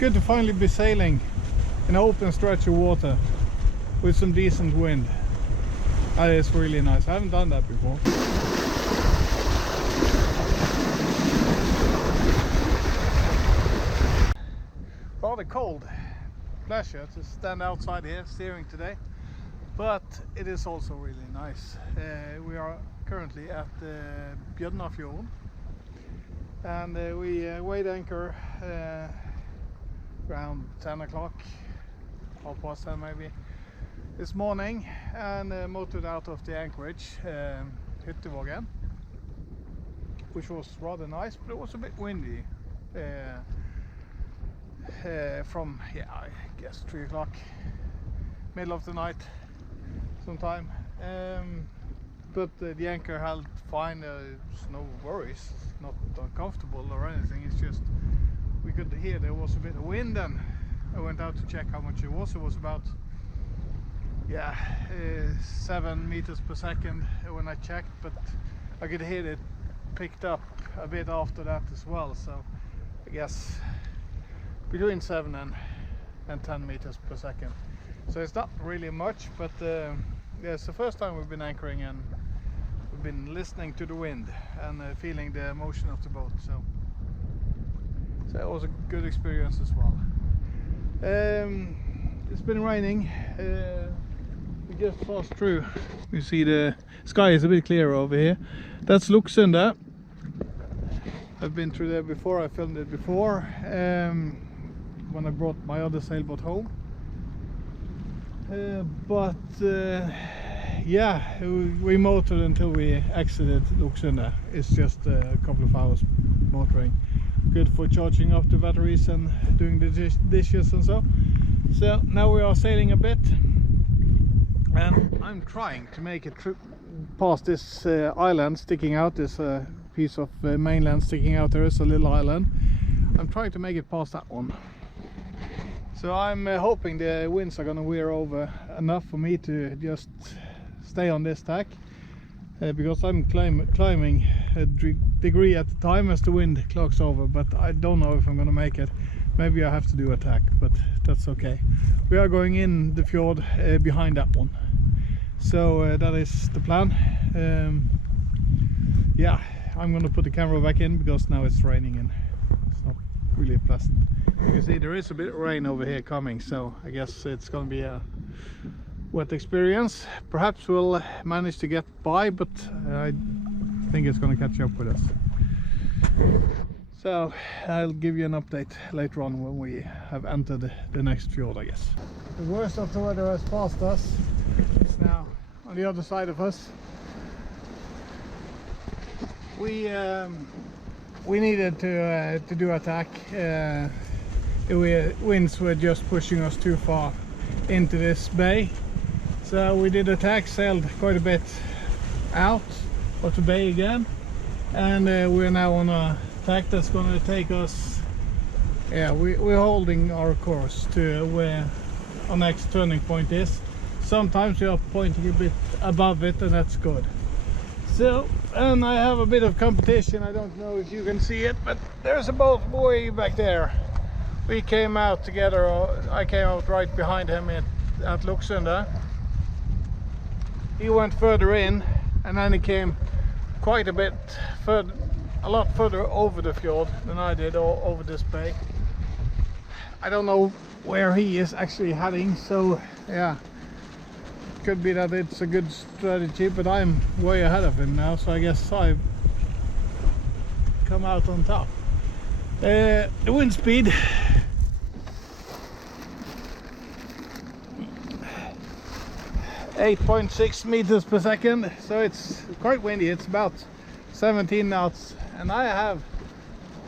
good to finally be sailing an open stretch of water with some decent wind. That is really nice. I haven't done that before. Rather cold. Pleasure to stand outside here steering today, but it is also really nice. We are currently at Bjørnafjorden, and we weighed anchor around 10 o'clock, 10:30 maybe, this morning, and motored out of the anchorage, Hyttevågen, which was rather nice, but it was a bit windy from, I guess 3 o'clock, middle of the night sometime. But the anchor held fine. There's no worries, not uncomfortable or anything. It's just we could hear there was a bit of wind, and I went out to check how much it was. It was about 7 meters per second when I checked, but I could hear it picked up a bit after that as well. So I guess between 7 and 10 meters per second. So it's not really much, but it's the first time we've been anchoring, and we've been listening to the wind and feeling the motion of the boat. So it was a good experience as well. It's been raining. We just passed through. You see the sky is a bit clearer over here. That's Lukksundet. I've been through there before. I filmed it before when I brought my other sailboat home. We motored until we exited Lukksundet. It's just a couple of hours motoring. Good for charging up the batteries and doing the dishes and so. So now we are sailing a bit, and I'm trying to make a trip past this island sticking out. This piece of mainland sticking out. There is a little island. I'm trying to make it past that one. So I'm hoping the winds are going to veer over enough for me to just stay on this tack, because I'm climbing a degree at a time as the wind clocks over, but I don't know if I'm going to make it. Maybe I have to do a tack, but that's okay. We are going in the fjord behind that one, so that is the plan. I'm going to put the camera back in because now it's raining and it's not really pleasant. You can see there is a bit of rain over here coming, so I guess it's going to be a wet experience. Perhaps we'll manage to get by, but I think it's going to catch up with us. So I'll give you an update later on when we have entered the next fjord, I guess. The worst of the weather has passed us. It's now on the other side of us. We needed to do a tack. The winds were just pushing us too far into this bay, so we did a tack, sailed quite a bit out of the bay again, and we're now on a tack that's going to take us, we're holding our course to where our next turning point is. Sometimes we are pointing a bit above it, and that's good. So, and I have a bit of competition. I don't know if you can see it, but there's a boat way back there. We came out together. I came out right behind him at Lukksundet. He went further in, and then he came quite a bit further, a lot further over the fjord than I did, over this bay. I don't know where he is actually heading, so yeah, could be that it's a good strategy, but I'm way ahead of him now, so I guess I've come out on top. The wind speed, .6 meters per second, so it's quite windy. It's about 17 knots, and I have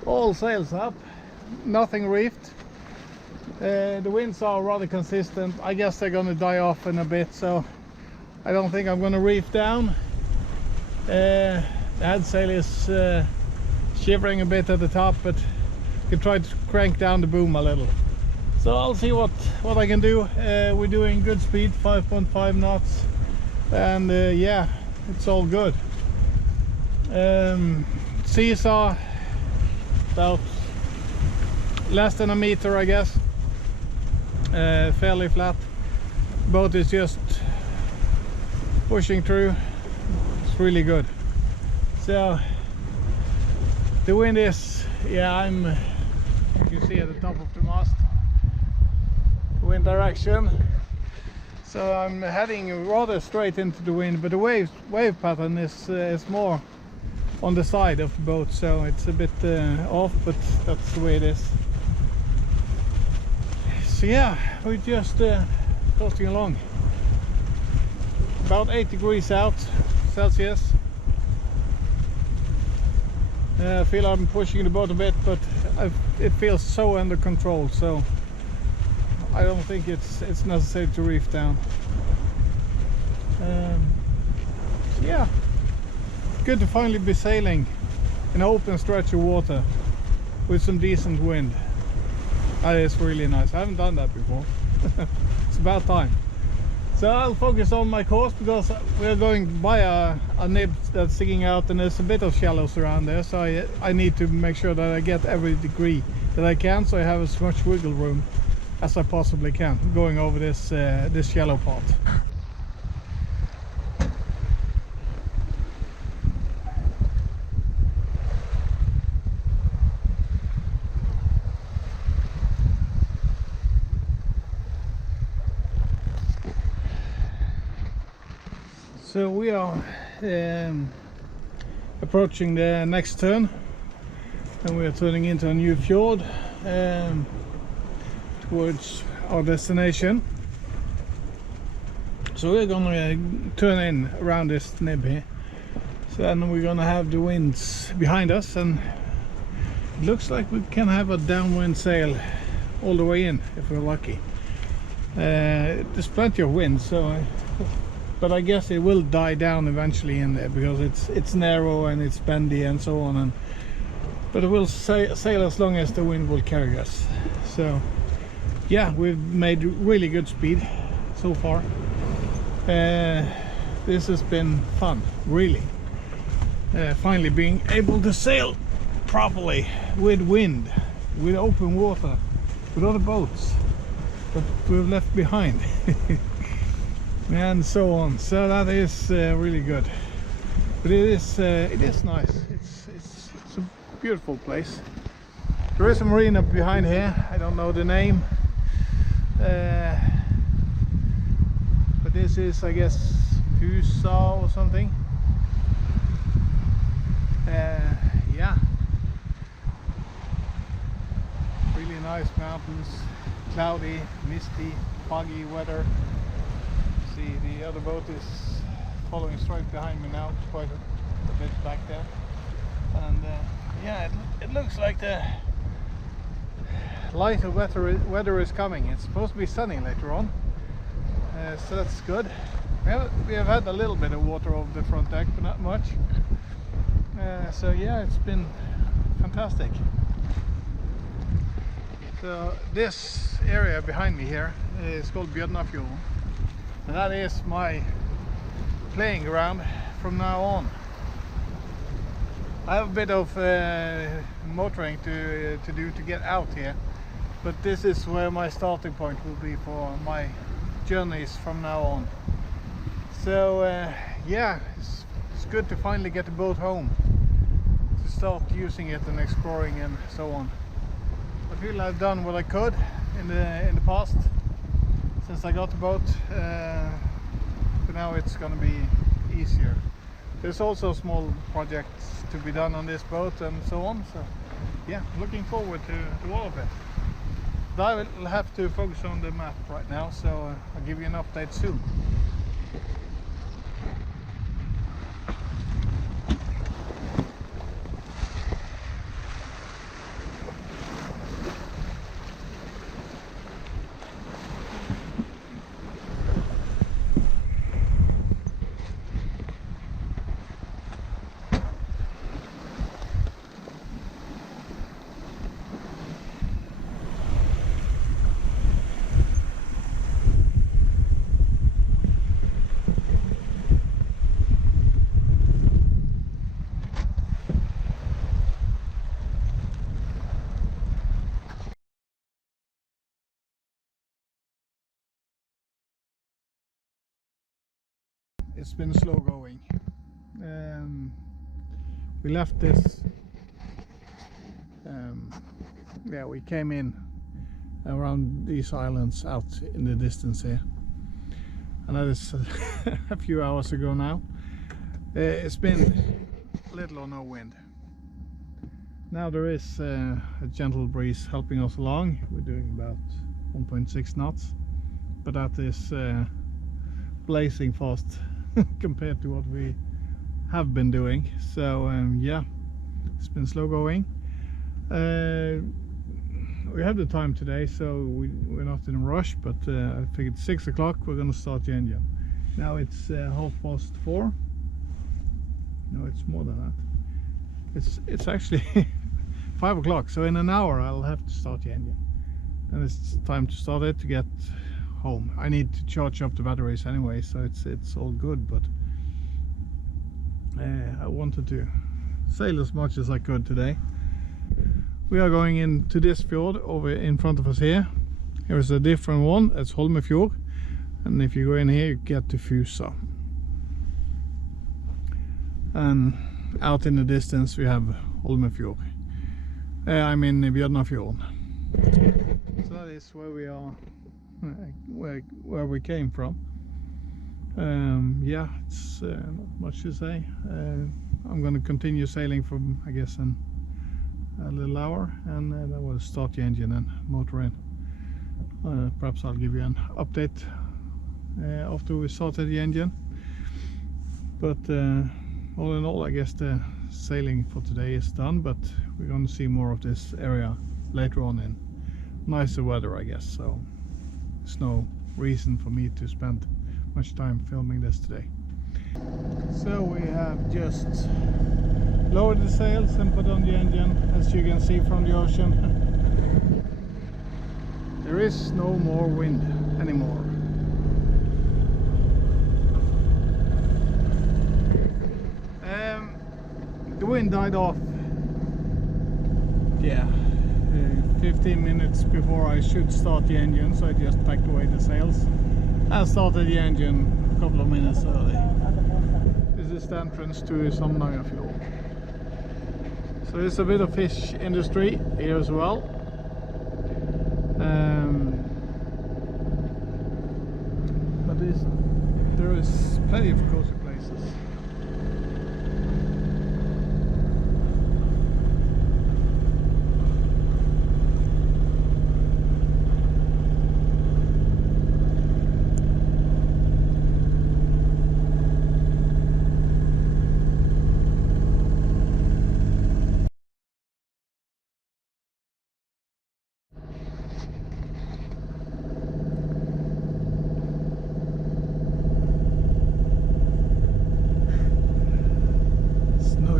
all sails up, nothing reefed. The winds are rather consistent. I guess they're going to die off in a bit, so I don't think I'm going to reef down. The head sail is shivering a bit at the top, but I can try to crank down the boom a little. So I'll see what I can do. We're doing good speed, 5.5 knots, and yeah, it's all good. Seas are about less than a meter, I guess. Fairly flat. Boat is just pushing through. It's really good. So the wind is, yeah, you can see at the top of the mast, wind direction. So I'm heading rather straight into the wind, but the wave pattern is more on the side of the boat, so it's a bit off, but that's the way it is. So yeah, we're just coasting along. About 8 degrees out Celsius. I feel I'm pushing the boat a bit, but it feels so under control, so I don't think it's necessary to reef down. So yeah, good to finally be sailing an open stretch of water with some decent wind. That is really nice. I haven't done that before. It's about time. So I'll focus on my course because we're going by a nib that's sticking out, and there's a bit of shallows around there, so I need to make sure that I get every degree that I can, so I have as much wiggle room as I possibly can going over this shallow part. So we are approaching the next turn, and we are turning into a new fjord towards our destination. So we're gonna turn in around this nib here. So then we're gonna have the winds behind us, and it looks like we can have a downwind sail all the way in if we're lucky. There's plenty of wind, so but I guess it will die down eventually in there because it's narrow and it's bendy and so on, but it will sail as long as the wind will carry us. So yeah, we've made really good speed so far. This has been fun, really. Finally being able to sail properly with wind, with open water, with other boats that we've left behind. And so on. So that is really good. But it is nice. It's a beautiful place. There is a marina behind here. I don't know the name, but this is, I guess, Fusa or something. Yeah, really nice mountains, cloudy, misty, foggy weather. See, the other boat is following straight behind me now, quite a bit back there, and yeah, it looks like the lighter weather is coming. It's supposed to be sunny later on, so that's good. We have had a little bit of water over the front deck, but not much. So yeah, it's been fantastic. So this area behind me here is called Bjørnafjorden, and that is my playing ground from now on. I have a bit of motoring to do to get out here, but this is where my starting point will be for my journeys from now on. So yeah, it's good to finally get the boat home, to start using it and exploring and so on. I feel I've done what I could in the past since I got the boat, but now it's gonna be easier. There's also small projects to be done on this boat and so on, so yeah, looking forward to all of it. But I will have to focus on the map right now, so I'll give you an update soon. it's been slow going. We left this. Yeah, we came in around these islands out in the distance here, and that is a few hours ago now. It's been little or no wind. Now there is a gentle breeze helping us along. We're doing about 1.6 knots, but that is blazing fast compared to what we have been doing. So yeah, it's been slow going. We have the time today, so we're not in a rush, but I figured 6 o'clock we're going to start the engine. Now it's 4:30. No, it's more than that. It's actually 5 o'clock, so in an hour I'll have to start the engine. And it's time to start it to get home. I need to charge up the batteries anyway, so it's all good, but I wanted to sail as much as I could today. We are going into this fjord over in front of us here. Here is a different one, it's Fjord, and if you go in here you get to Fusa. And out in the distance we have Fjord. I'm in Bjørnafjorden. So that is where we are, where we came from. Yeah, it's not much to say. I'm going to continue sailing for, I guess, a little hour, and then we'll start the engine and motor in. Perhaps I'll give you an update after we started the engine. But all in all, I guess the sailing for today is done, but we're going to see more of this area later on in nicer weather, I guess. So there's no reason for me to spend much time filming this today. So we have just lowered the sails and put on the engine, as you can see from the ocean. There is no more wind anymore. The wind died off, yeah, 15 minutes before I should start the engine, so I just packed away the sails and started the engine a couple of minutes early. This is the entrance to Samnangerfjorden. So there's a bit of fish industry here as well. But there is plenty of cozy places.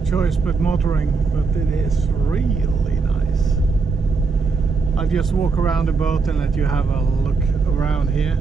Choice but motoring, but it is really nice. I'll just walk around the boat and let you have a look around here.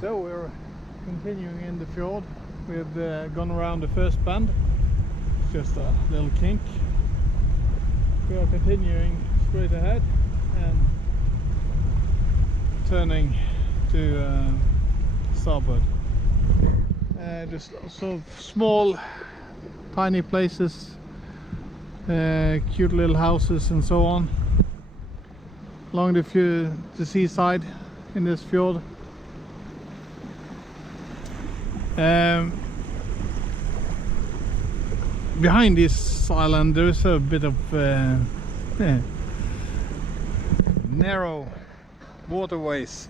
So we're continuing in the fjord. We've gone around the first bend, just a little kink. We are continuing straight ahead and turning to starboard. Just also small, tiny places, cute little houses and so on along the seaside in this fjord. Behind this island there is a bit of narrow waterways.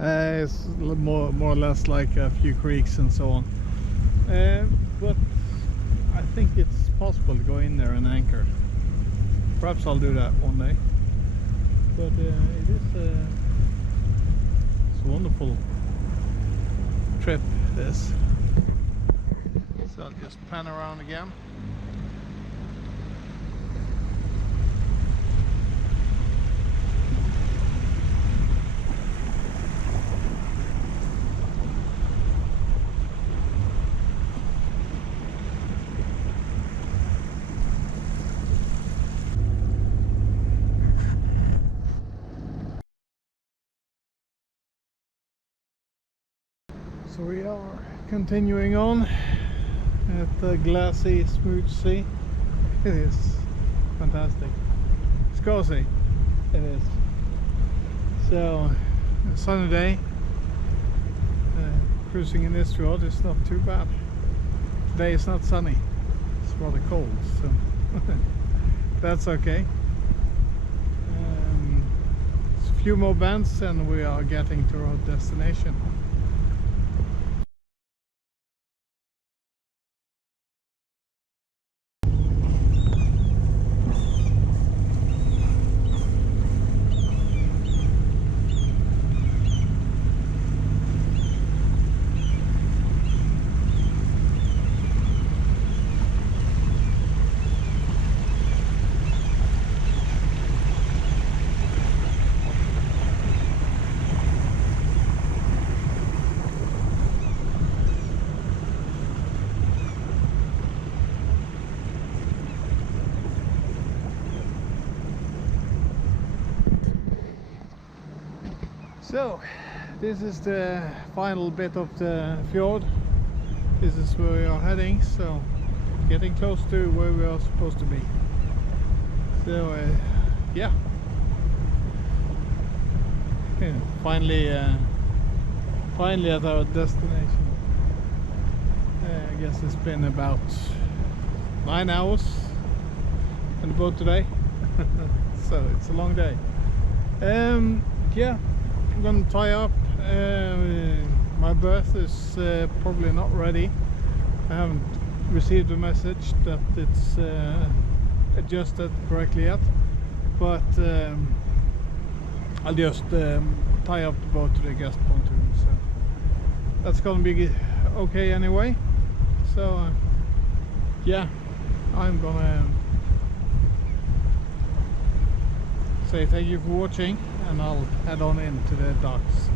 It's more or less like a few creeks and so on, but I think it's possible to go in there and anchor. Perhaps I'll do that one day, but it is it's a wonderful trip, this. So I'll just pan around again. So we are continuing on at the glassy, smooth sea. It is fantastic. It's cozy. It is. So, a sunny day. Cruising in this fjord is not too bad. Today it's not sunny. It's rather cold, so that's okay. It's a few more bends and we are getting to our destination. So, this is the final bit of the fjord. This is where we are heading, so getting close to where we are supposed to be. So, yeah. Finally at our destination. I guess it's been about 9 hours on the boat today. So it's a long day. Yeah. I'm gonna tie up. My berth is probably not ready. I haven't received a message that it's adjusted correctly yet, but I'll just tie up the boat to the guest pontoon, so that's gonna be okay anyway. So yeah, I'm gonna say thank you for watching, and I'll head on into the docks.